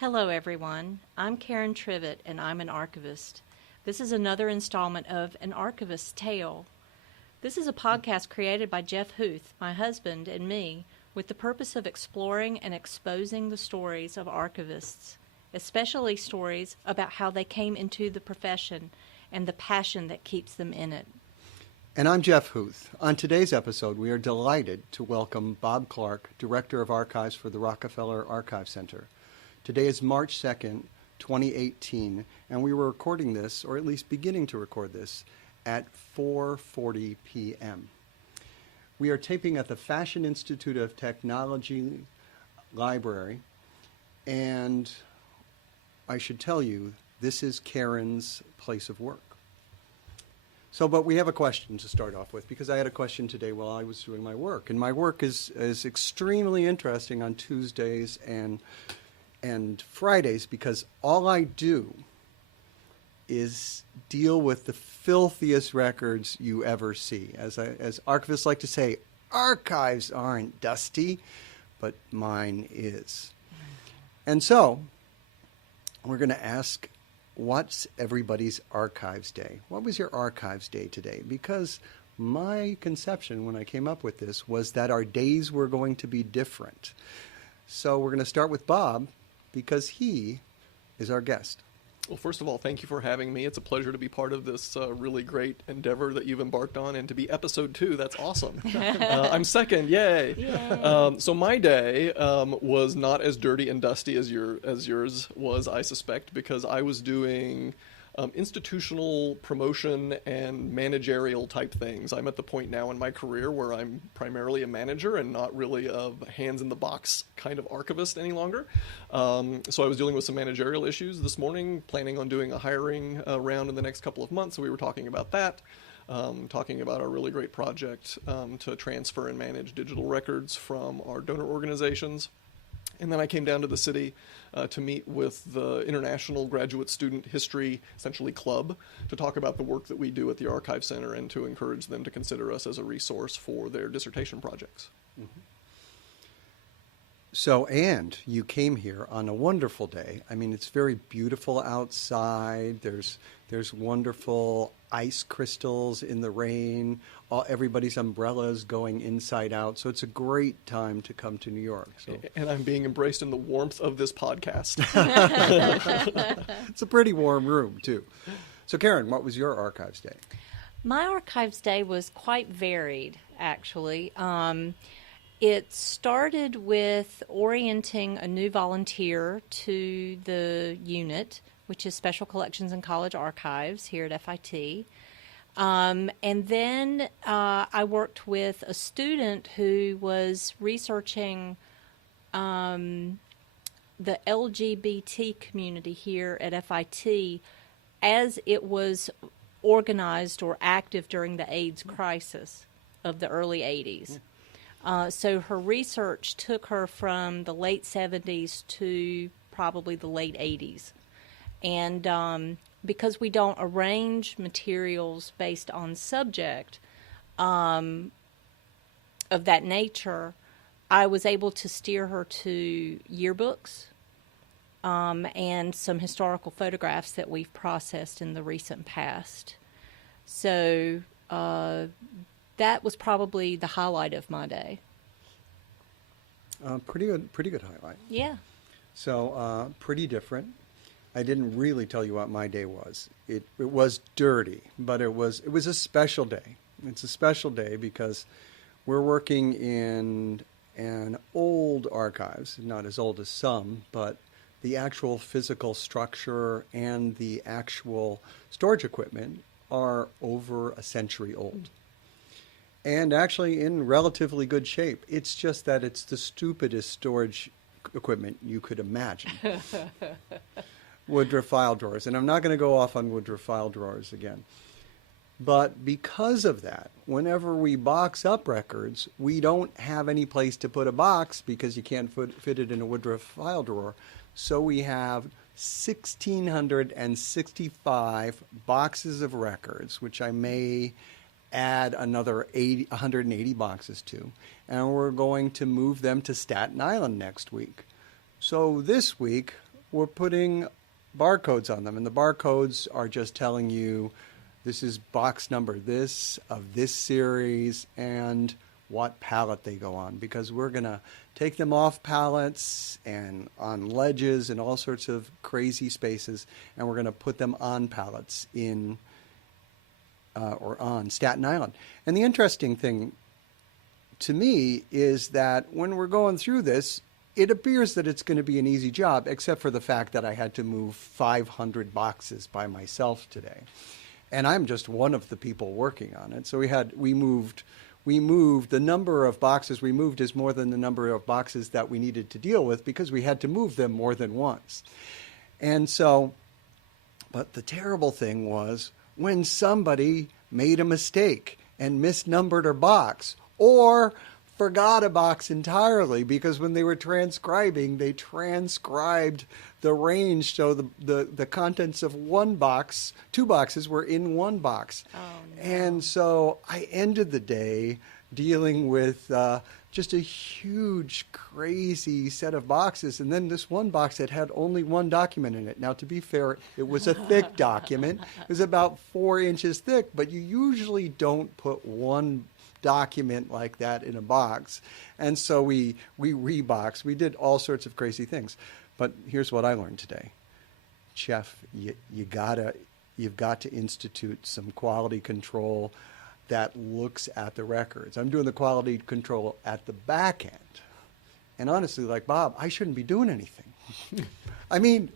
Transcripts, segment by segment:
Hello, everyone. I'm Karen Trivett, and I'm an archivist. This is another installment of An Archivist's Tale. This is a podcast created by Jeff Huth, my husband, and me, with the purpose of exploring and exposing the stories of archivists, especially stories about how they came into the profession and the passion that keeps them in it. And I'm Jeff Huth. On today's episode, we are delighted to welcome Bob Clark, Director of Archives for the Rockefeller Archive Center. Today is March 2nd, 2018, and we were recording this, or at least beginning to record this, at 4:40 p.m. We are taping at the Fashion Institute of Technology Library, and I should tell you, this is Karen's place of work. But we have a question to start off with, because I had a question today while I was doing my work. And my work is extremely interesting on Tuesdays and Fridays, because all I do is deal with the filthiest records you ever see. As archivists like to say, archives aren't dusty, but mine is. And so we're going to ask, what's everybody's Archives Day? What was your Archives Day today? Because my conception when I came up with this was that our days were going to be different. So we're going to start with Bob, because he is our guest. Well, first of all, thank you for having me. It's a pleasure to be part of this really great endeavor that you've embarked on, and to be episode 2. That's awesome. I'm second. Yay. So my day was not as dirty and dusty as yours was, I suspect, because I was doing institutional promotion and managerial type things. I'm at the point now in my career where I'm primarily a manager and not really a hands-in-the-box kind of archivist any longer. So I was dealing with some managerial issues this morning, planning on doing a hiring round in the next couple of months, so we were talking about that. Talking about our really great project to transfer and manage digital records from our donor organizations. And then I came down to the city to meet with the International Graduate Student History, essentially club, to talk about the work that we do at the Archive Center and to encourage them to consider us as a resource for their dissertation projects. Mm-hmm. So, and you came here on a wonderful day. I mean, it's very beautiful outside. There's wonderful ice crystals in the rain. Everybody's umbrellas going inside out. So it's a great time to come to New York. So. And I'm being embraced in the warmth of this podcast. It's a pretty warm room, too. So, Karen, what was your Archives Day? My Archives Day was quite varied, actually. It started with orienting a new volunteer to the unit, which is Special Collections and College Archives here at FIT. And then I worked with a student who was researching the LGBT community here at FIT as it was organized or active during the AIDS crisis of the early 80s. So her research took her from the late 70s to probably the late 80s. And because we don't arrange materials based on subject of that nature, I was able to steer her to yearbooks and some historical photographs that we've processed in the recent past. So that was probably the highlight of my day. Pretty good highlight. Yeah. So pretty different. I didn't really tell you what my day was. It was dirty, but it was a special day. It's a special day because we're working in an old archives, not as old as some, but the actual physical structure and the actual storage equipment are over a century old. And actually in relatively good shape. It's just that it's the stupidest storage equipment you could imagine. Woodruff file drawers. And I'm not going to go off on Woodruff file drawers again. But because of that, whenever we box up records, we don't have any place to put a box because you can't fit it in a Woodruff file drawer. So we have 1,665 boxes of records, which I may add another 180 boxes to, and we're going to move them to Staten Island next week. So this week, we're putting barcodes on them, and the barcodes are just telling you this is box number this of this series and what pallet they go on, because we're going to take them off pallets and on ledges and all sorts of crazy spaces, and we're going to put them on pallets in or on Staten Island. And the interesting thing to me is that when we're going through this, it appears that it's going to be an easy job, except for the fact that I had to move 500 boxes by myself today. And I'm just one of the people working on it. So we moved the number of boxes we moved is more than the number of boxes that we needed to deal with, because we had to move them more than once. And so, but the terrible thing was when somebody made a mistake and misnumbered a box, or forgot a box entirely, because when they were transcribing, they transcribed the range, so the contents of one box, two boxes, were in one box. Oh, no. And so I ended the day dealing with just a huge, crazy set of boxes. And then this one box that had only one document in it. Now, to be fair, it was a thick document. It was about 4 inches thick, but you usually don't put one document like that in a box. And so we reboxed. We did all sorts of crazy things. But here's what I learned today. Jeff, you've got to institute some quality control that looks at the records. I'm doing the quality control at the back end. And honestly, like Bob, I shouldn't be doing anything. I mean,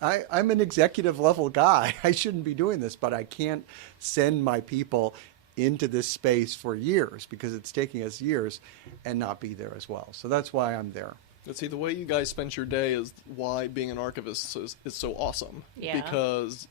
I'm an executive level guy. I shouldn't be doing this, but I can't send my people into this space for years, because it's taking us years, and not be there as well. So that's why I'm there. But see, the way you guys spend your day is why being an archivist is so awesome. Yeah. Because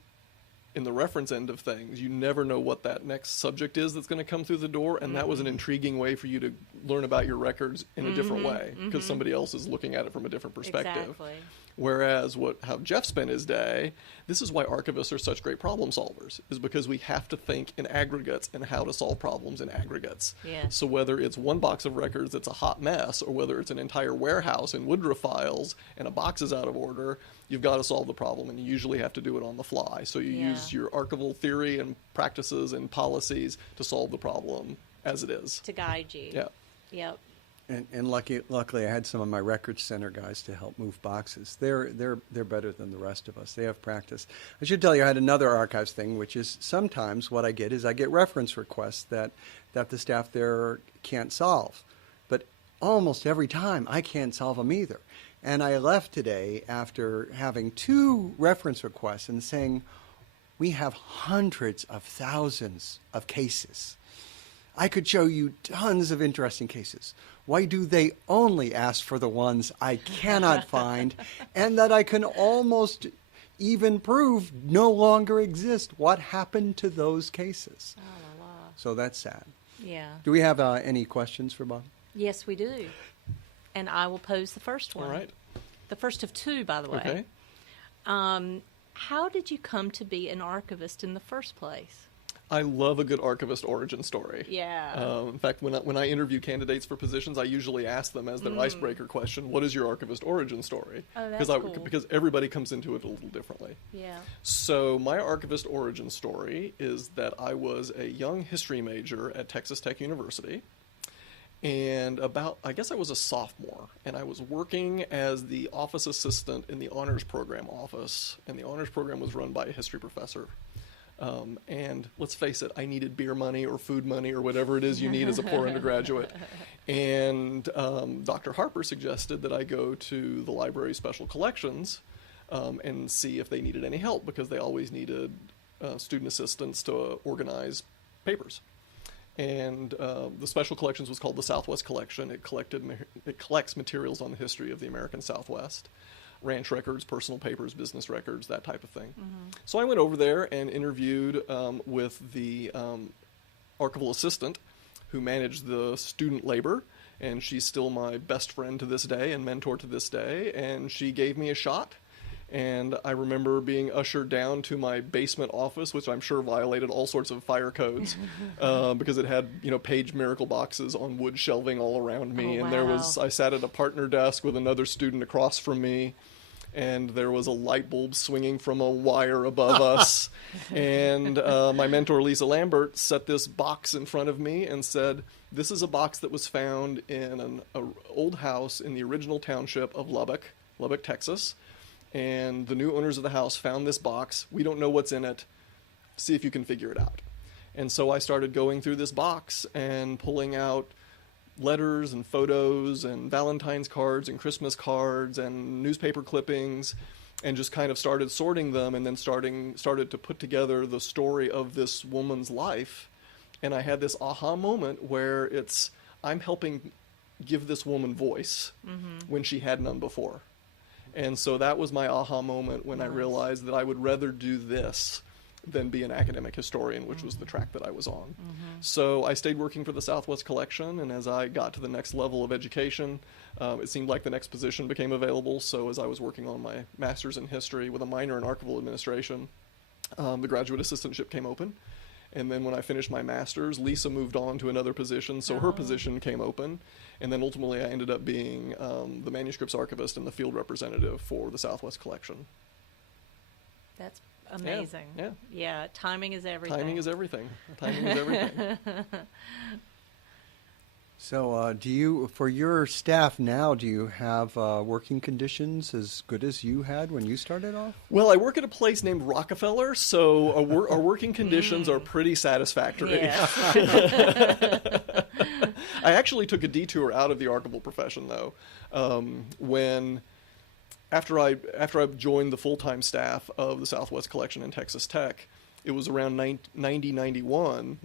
in the reference end of things, you never know what that next subject is that's going to come through the door, and that was an intriguing way for you to learn about your records in a different way, because somebody else is looking at it from a different perspective. Exactly. Whereas how Jeff spent his day, this is why archivists are such great problem solvers, is because we have to think in aggregates and how to solve problems in aggregates. Yes. So whether it's one box of records that's a hot mess, or whether it's an entire warehouse in Woodruff files and a box is out of order, you've got to solve the problem, and you usually have to do it on the fly. So you use your archival theory and practices and policies to solve the problem as it is. To guide you. Yeah. Yep. And luckily, I had some of my records center guys to help move boxes. They're better than the rest of us. They have practice. I should tell you, I had another archives thing, which is sometimes what I get is I get reference requests that the staff there can't solve, but almost every time I can't solve them either. And I left today after having 2 reference requests and saying, we have hundreds of thousands of cases. I could show you tons of interesting cases. Why do they only ask for the ones I cannot find and that I can almost even prove no longer exist? What happened to those cases? Oh, la, la. So that's sad. Yeah. Do we have any questions for Bob? Yes, we do. And I will pose the first one. All right. The first of 2, by the way. Okay. How did you come to be an archivist in the first place? I love a good archivist origin story. Yeah. In fact, when I interview candidates for positions, I usually ask them as their icebreaker question, what is your archivist origin story? Oh, that's cool. Because everybody comes into it a little differently. Yeah. So my archivist origin story is that I was a young history major at Texas Tech University. And I guess I was a sophomore, and I was working as the office assistant in the honors program office, and the honors program was run by a history professor. And let's face it, I needed beer money or food money or whatever it is you need as a poor undergraduate. And Dr. Harper suggested that I go to the library special collections and see if they needed any help, because they always needed student assistants to organize papers. And the special collections was called the Southwest Collection. It collects materials on the history of the American Southwest. Ranch records, personal papers, business records, that type of thing. So I went over there and interviewed with the archival assistant who managed the student labor, and she's still my best friend to this day and mentor to this day, and she gave me a shot. And I remember being ushered down to my basement office, which I'm sure violated all sorts of fire codes, because it had, page miracle boxes on wood shelving all around me. Oh, and I sat at a partner desk with another student across from me. and there was a light bulb swinging from a wire above us. And my mentor, Lisa Lambert, set this box in front of me and said, this is a box that was found in an old house in the original township of Lubbock, Texas. And the new owners of the house found this box. We don't know what's in it. See if you can figure it out. And so I started going through this box and pulling out letters and photos and Valentine's cards and Christmas cards and newspaper clippings, and just kind of started sorting them, and then started to put together the story of this woman's life. And I had this aha moment where I'm helping give this woman voice when she had none before. And so that was my aha moment when I realized that I would rather do this than be an academic historian, which was the track that I was on. So I stayed working for the Southwest Collection, and as I got to the next level of education, it seemed like the next position became available. So as I was working on my master's in history with a minor in archival administration, the graduate assistantship came open. And then when I finished my master's, Lisa moved on to another position, so her position came open. And then ultimately I ended up being the manuscripts archivist and the field representative for the Southwest Collection. That's amazing. Yeah, timing is everything. Timing is everything. Timing is everything. So for your staff now, do you have working conditions as good as you had when you started off? Well, I work at a place named Rockefeller, so our working conditions are pretty satisfactory. Yes. I actually took a detour out of the archival profession, though, after I joined the full-time staff of the Southwest Collection in Texas Tech. It was around 1991,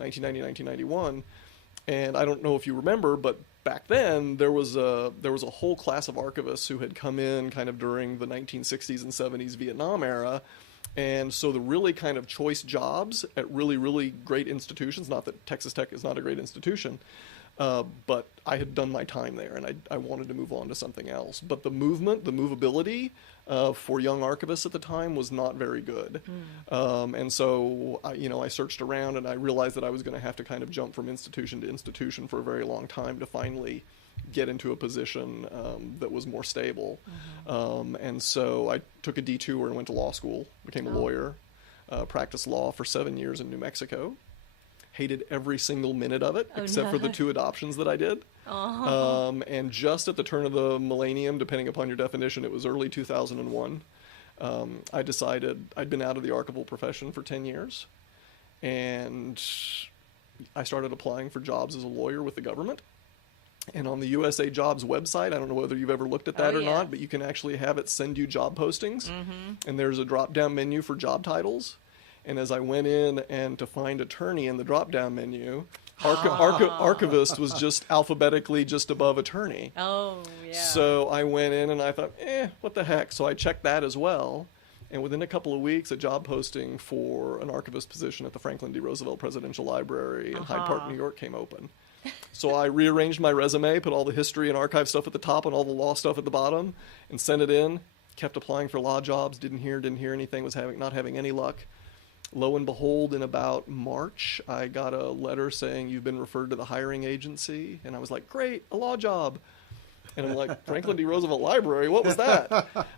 and I don't know if you remember, but back then there was a whole class of archivists who had come in kind of during the 1960s and 70s Vietnam era. And so the really kind of choice jobs at really, really great institutions, not that Texas Tech is not a great institution, but I had done my time there, and I wanted to move on to something else. But the movability for young archivists at the time was not very good. And so I searched around, and I realized that I was going to have to kind of jump from institution to institution for a very long time to finally get into a position that was more stable. And so I took a detour and went to law school, became a lawyer, practiced law for 7 years in New Mexico. Hated every single minute of it, except for the 2 adoptions that I did. And just at the turn of the millennium, depending upon your definition, it was early 2001, I decided I'd been out of the archival profession for 10 years, and I started applying for jobs as a lawyer with the government. And on the USA Jobs website, I don't know whether you've ever looked at that or not, but you can actually have it send you job postings. And there's a drop-down menu for job titles. And as I went in and to find attorney in the drop-down menu, archivist was just alphabetically just above attorney. Oh, yeah. So I went in and I thought, what the heck? So I checked that as well. And within a couple of weeks, a job posting for an archivist position at the Franklin D. Roosevelt Presidential Library in Hyde Park, New York came open. So I rearranged my resume, put all the history and archive stuff at the top and all the law stuff at the bottom, and sent it in. Kept applying for law jobs, didn't hear anything, was not having any luck. Lo and behold, in about March, I got a letter saying, you've been referred to the hiring agency. And I was like, great, a law job. And I'm like, Franklin D. Roosevelt Library, what was that?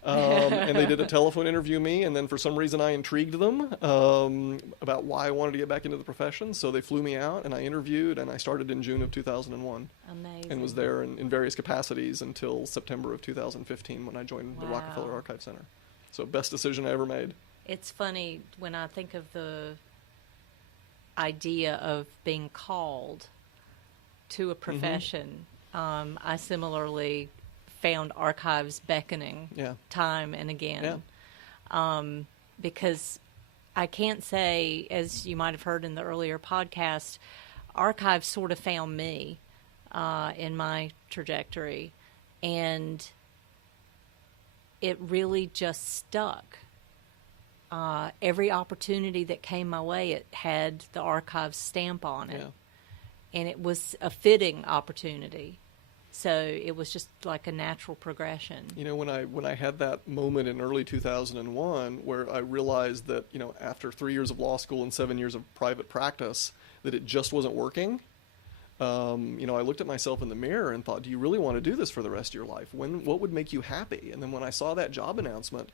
And they did a telephone interview me, and then for some reason I intrigued them about why I wanted to get back into the profession. So they flew me out, and I interviewed, and I started in June of 2001. Amazing. And was there in various capacities until September of 2015 when I joined the Rockefeller Archive Center. So best decision I ever made. It's funny when I think of the idea of being called to a profession. I similarly found archives beckoning time and again. Because I can't say, as you might have heard in the earlier podcast, archives sort of found me in my trajectory. And it really just stuck. Every opportunity that came my way, it had the archives stamp on it. And it was a fitting opportunity. So it was just like a natural progression. You know, when I had that moment in early 2001 where I realized that, after 3 years of law school and 7 years of private practice, that it just wasn't working, I looked at myself in the mirror and thought, do you really want to do this for the rest of your life? What would make you happy? And then when I saw that job announcement,